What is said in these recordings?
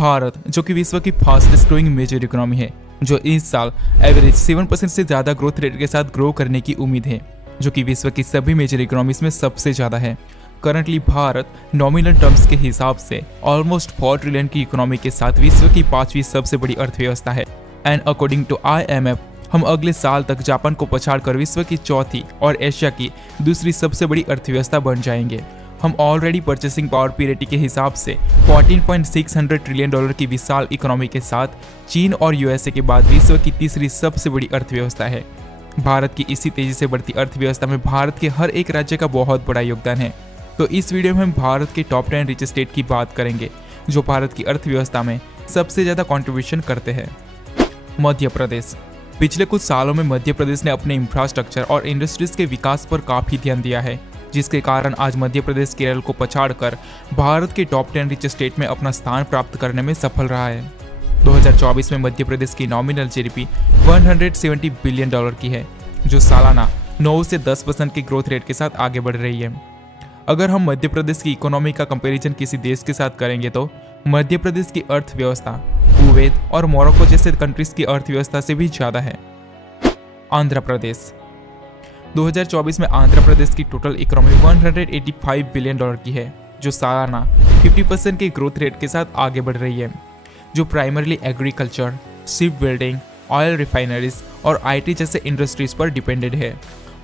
भारत, जो कि विश्व की फास्टेस्ट ग्रोइंग मेजर इकोनॉमी है, जो इस साल एवरेज 7% से ज़्यादा ग्रोथ रेट के साथ ग्रो करने की उम्मीद है, जो कि विश्व की सभी मेजर इकोनॉमीज में सबसे ज़्यादा है। करंटली भारत नॉमिनल टर्म्स के हिसाब से ऑलमोस्ट 4 ट्रिलियन की इकोनॉमी के साथ विश्व की 5वीं सबसे बड़ी अर्थव्यवस्था है। एंड अकॉर्डिंग टू IMF, हम अगले साल तक जापान को पछाड़कर विश्व की चौथी और एशिया की दूसरी सबसे बड़ी अर्थव्यवस्था बन जाएंगे। हम ऑलरेडी परचेसिंग पावर पीरियड के हिसाब से 14.600 ट्रिलियन डॉलर की विशाल इकोनॉमी के साथ चीन और USA के बाद विश्व की तीसरी सबसे बड़ी अर्थव्यवस्था है। भारत की इसी तेजी से बढ़ती अर्थव्यवस्था में भारत के हर एक राज्य का बहुत बड़ा योगदान है। तो इस वीडियो में हम भारत के टॉप 10 रिच स्टेट की बात करेंगे जो भारत की अर्थव्यवस्था में सबसे ज़्यादा कंट्रीब्यूशन करते हैं। मध्य प्रदेश। पिछले कुछ सालों में मध्य प्रदेश ने अपने इंफ्रास्ट्रक्चर और इंडस्ट्रीज के विकास पर काफ़ी ध्यान दिया है, जिसके कारण आज मध्य प्रदेश केरल को पछाड़कर भारत के टॉप 10 रिच स्टेट में अपना स्थान प्राप्त करने में सफल रहा है। 2024 में मध्य प्रदेश की नॉमिनल GDP 170 बिलियन डॉलर की है, जो सालाना 9 से 10% के ग्रोथ रेट के साथ आगे बढ़ रही है। अगर हम मध्य प्रदेश की इकोनॉमी का कंपैरिजन किसी देश के साथ करेंगे तो मध्य प्रदेश की अर्थव्यवस्था कुवैत और मोरक्को जैसे कंट्रीज की अर्थव्यवस्था से भी ज़्यादा है। आंध्र प्रदेश। 2024 में आंध्र प्रदेश की टोटल इकोनॉमी 185 बिलियन डॉलर की है, जो सालाना 50% के ग्रोथ रेट के साथ आगे बढ़ रही है, जो primarily agriculture, ship building, oil refineries और IT जैसे इंडस्ट्रीज पर डिपेंडेड है।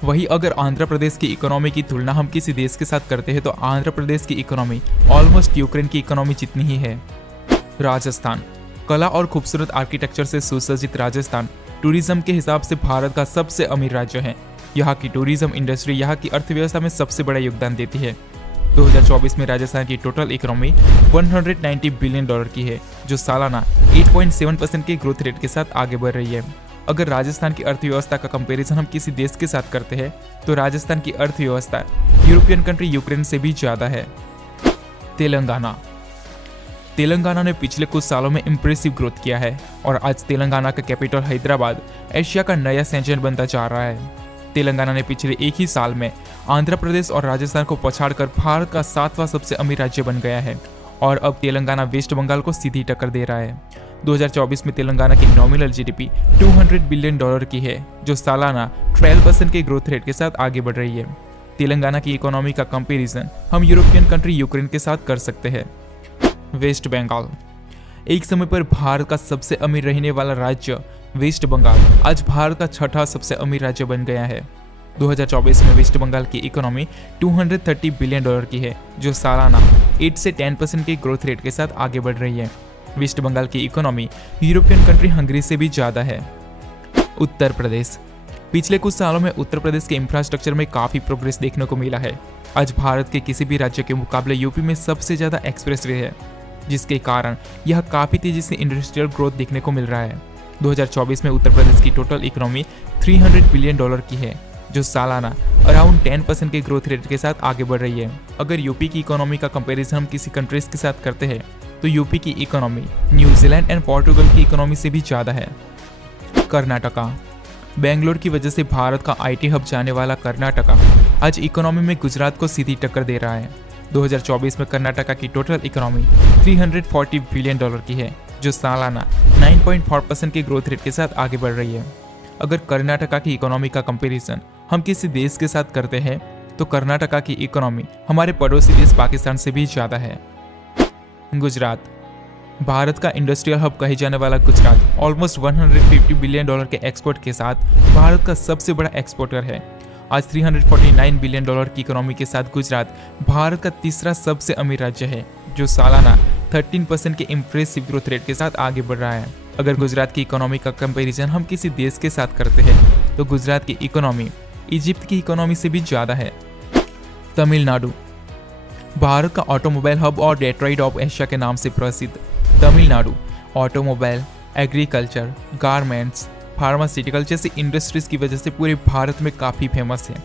वहीं अगर आंध्र प्रदेश की इकोनॉमी की तुलना हम किसी देश के साथ करते हैं तो आंध्र प्रदेश की इकोनॉमी ऑलमोस्ट यूक्रेन की इकोनॉमी जितनी ही है। राजस्थान। कला और खूबसूरत आर्किटेक्चर से सुसज्जित राजस्थान टूरिज्म के हिसाब से भारत का सबसे अमीर राज्य है। यहाँ की टूरिज्म इंडस्ट्री यहाँ की अर्थव्यवस्था में सबसे बड़ा योगदान देती है। 2024 में राजस्थान की टोटल इकोनॉमी 190 बिलियन डॉलर की है, जो सालाना 8.7% के ग्रोथ रेट के साथ आगे बढ़ रही है। अगर राजस्थान की अर्थव्यवस्था का कंपैरिजन हम किसी देश के साथ करते हैं तो राजस्थान की अर्थव्यवस्था यूरोपियन कंट्री यूक्रेन से भी ज़्यादा है। तेलंगाना। तेलंगाना ने पिछले कुछ सालों में इम्प्रेसिव ग्रोथ किया है और आज तेलंगाना का कैपिटल हैदराबाद एशिया का नया सेंचुरी बनता जा रहा है। तेलंगाना ने पिछले एक ही साल में आंध्र प्रदेश और राजस्थान को पछाड़कर भारत का 7वां सबसे अमीर राज्य बन गया है और अब तेलंगाना वेस्ट बंगाल को सीधी टक्कर दे रहा है। 2024 में तेलंगाना की नॉमिनल GDP 200 बिलियन डॉलर की है, जो सालाना 12% के ग्रोथ रेट के साथ आगे बढ़ रही है। तेलंगाना की इकोनॉमी का कंपैरिजन हम यूरोपियन कंट्री यूक्रेन के साथ कर सकते हैं। वेस्ट बंगाल। एक समय पर भारत का सबसे अमीर रहने वाला राज्य वेस्ट बंगाल आज भारत का 6ठा सबसे अमीर राज्य बन गया है। 2024 में वेस्ट बंगाल की इकोनॉमी 230 बिलियन डॉलर की है, जो सालाना 8 से 10% के ग्रोथ रेट के साथ आगे बढ़ रही है। वेस्ट बंगाल की इकोनॉमी यूरोपियन कंट्री हंगरी से भी ज़्यादा है। उत्तर प्रदेश। पिछले कुछ सालों में उत्तर प्रदेश के इंफ्रास्ट्रक्चर में काफ़ी प्रोग्रेस देखने को मिला है। आज भारत के किसी भी राज्य के मुकाबले यूपी में सबसे ज़्यादा एक्सप्रेसवे है, जिसके कारण यह काफ़ी तेज़ी से इंडस्ट्रियल ग्रोथ देखने को मिल रहा है। 2024 में उत्तर प्रदेश की टोटल इकोनॉमी 300 बिलियन डॉलर की है, जो सालाना अराउंड 10% के ग्रोथ रेट के साथ आगे बढ़ रही है। अगर यूपी की इकोनॉमी का कंपैरिजन हम किसी कंट्रीज के साथ करते हैं तो यूपी की इकोनॉमी न्यूजीलैंड एंड पोर्टुगल की इकोनॉमी से भी ज़्यादा है। कर्नाटका। बेंगलोर की वजह से भारत का IT हब जाने वाला कर्नाटका आज इकोनॉमी में गुजरात को सीधी टक्कर दे रहा है। 2024 में कर्नाटका की टोटल इकोनॉमी 340 बिलियन डॉलर की है, जो सालाना 9.4% के ग्रोथ रेट के साथ आगे बढ़ रही है। अगर कर्नाटका की इकोनॉमी का कंपैरिजन हम किसी देश के साथ करते हैं तो कर्नाटका की इकोनॉमी हमारे पड़ोसी देश पाकिस्तान से भी ज़्यादा है। गुजरात। भारत का इंडस्ट्रियल हब कहे जाने वाला गुजरात ऑलमोस्ट 150 बिलियन डॉलर के एक्सपोर्ट के साथ भारत का सबसे बड़ा एक्सपोर्टर है। आज 349 बिलियन डॉलर की इकोनॉमी के साथ गुजरात भारत का तीसरा सबसे अमीर राज्य है, जो सालाना 13% के इम्प्रेसिव ग्रोथ रेट के साथ आगे बढ़ रहा है। अगर गुजरात की इकोनॉमी का कंपैरिजन हम किसी देश के साथ करते हैं तो गुजरात की इकोनॉमी इजिप्ट की इकोनॉमी से भी ज़्यादा है। तमिलनाडु। भारत का ऑटोमोबाइल हब और डेट्रॉइट ऑफ एशिया के नाम से प्रसिद्ध Tamil Nadu automobile, agriculture, garments, pharmaceutical जैसी इंडस्ट्रीज की वजह से पूरे भारत में काफ़ी फेमस है।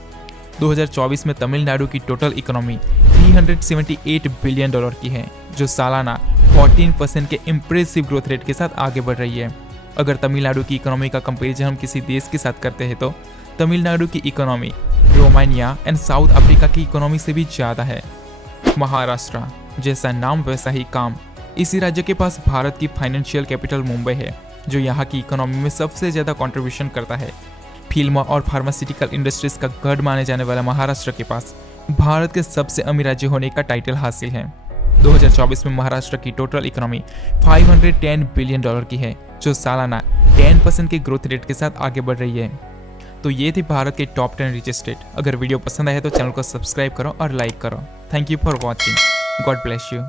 2024 में तमिलनाडु की टोटल इकोनॉमी 378 बिलियन डॉलर की है, जो सालाना 14% के इम्प्रेसिव ग्रोथ रेट के साथ आगे बढ़ रही है। अगर तमिलनाडु की इकोनॉमी का कंपैरिजन हम किसी देश के साथ करते हैं तो तमिलनाडु की economy Romania and south Africa की इकोनॉमी से भी ज़्यादा है। महाराष्ट्र। जैसा नाम वैसा ही काम। इसी राज्य के पास भारत की फाइनेंशियल कैपिटल मुंबई है, जो यहाँ की इकोनॉमी में सबसे ज़्यादा कंट्रीब्यूशन करता है। फिल्म और फार्मास्यूटिकल इंडस्ट्रीज का गढ़ माने जाने वाला महाराष्ट्र के पास भारत के सबसे अमीर राज्य होने का टाइटल हासिल है। 2024 में महाराष्ट्र की टोटल इकोनॉमी $510 बिलियन की है, जो सालाना 10% के ग्रोथ रेट के साथ आगे बढ़ रही है। तो ये थी भारत के टॉप 10 रिचेस्ट स्टेट। अगर वीडियो पसंद आया तो चैनल को सब्सक्राइब करो और लाइक करो। Thank you for watching. God bless you.